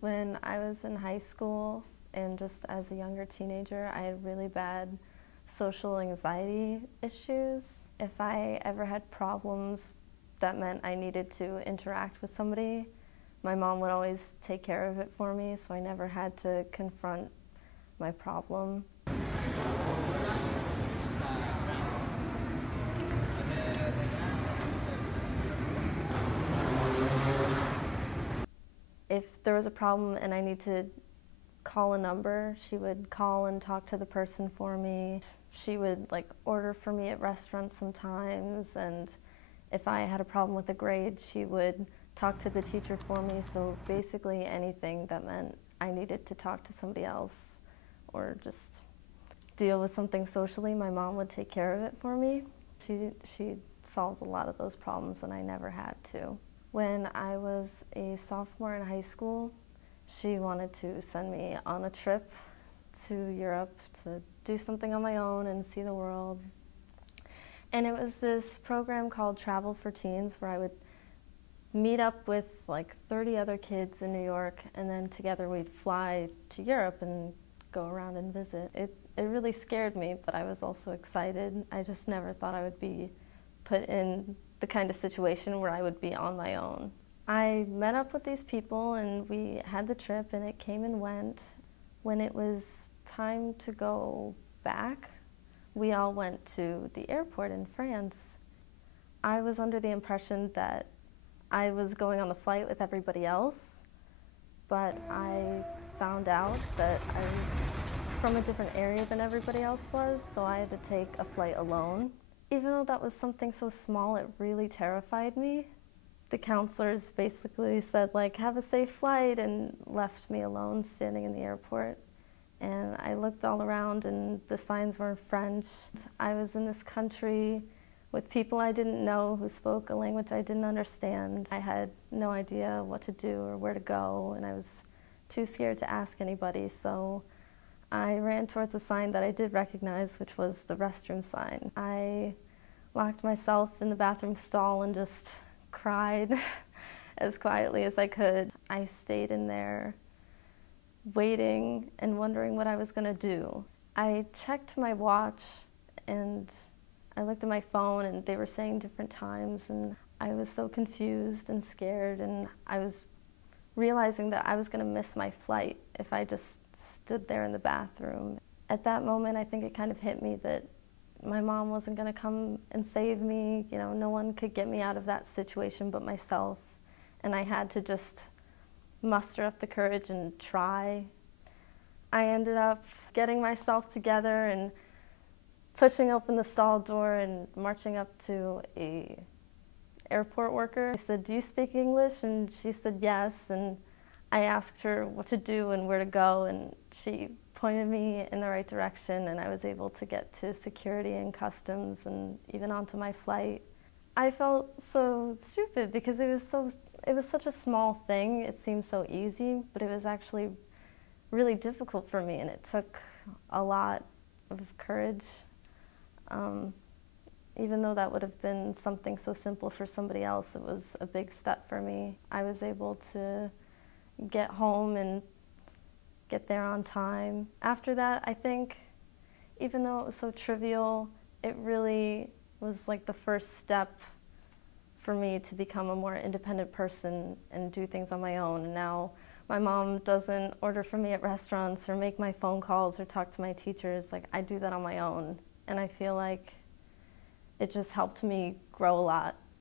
When I was in high school and just as a younger teenager, I had really bad social anxiety issues. If I ever had problems that meant I needed to interact with somebody, my mom would always take care of it for me, so I never had to confront my problem. If there was a problem and I need to call a number, she would call and talk to the person for me. She would order for me at restaurants sometimes, and if I had a problem with a grade, she would talk to the teacher for me. So basically anything that meant I needed to talk to somebody else or just deal with something socially, my mom would take care of it for me. She solved a lot of those problems and I never had to. When I was a sophomore in high school, she wanted to send me on a trip to Europe to do something on my own and see the world. And it was this program called Travel for Teens where I would meet up with 30 other kids in New York, and then together we'd fly to Europe and go around and visit. It really scared me, but I was also excited. I just never thought I would be put in the kind of situation where I would be on my own. I met up with these people and we had the trip and it came and went. When it was time to go back, we all went to the airport in France. I was under the impression that I was going on the flight with everybody else, but I found out that I was from a different area than everybody else was, so I had to take a flight alone. Even though that was something so small, it really terrified me. The counselors basically said, have a safe flight, and left me alone standing in the airport. And I looked all around and the signs were in French. I was in this country with people I didn't know who spoke a language I didn't understand. I had no idea what to do or where to go, and I was too scared to ask anybody, so I ran towards a sign that I did recognize, which was the restroom sign. I locked myself in the bathroom stall and just cried as quietly as I could. I stayed in there waiting and wondering what I was going to do. I checked my watch and I looked at my phone and they were saying different times, and I was so confused and scared, and I was realizing that I was going to miss my flight if I just stood there in the bathroom. At that moment, I think it kind of hit me that my mom wasn't going to come and save me. No one could get me out of that situation but myself, and I had to just muster up the courage and try. I ended up getting myself together and pushing open the stall door and marching up to a airport worker. I said, "Do you speak English?" And she said yes, and I asked her what to do and where to go, and she pointed me in the right direction, and I was able to get to security and customs and even onto my flight. I felt so stupid because it was such a small thing. It seemed so easy, but it was actually really difficult for me, and it took a lot of courage. Even though that would have been something so simple for somebody else, it was a big step for me. I was able to get home and get there on time. After that, I think, even though it was so trivial, it really was the first step for me to become a more independent person and do things on my own. And now my mom doesn't order for me at restaurants or make my phone calls or talk to my teachers. I do that on my own. And I feel like it just helped me grow a lot.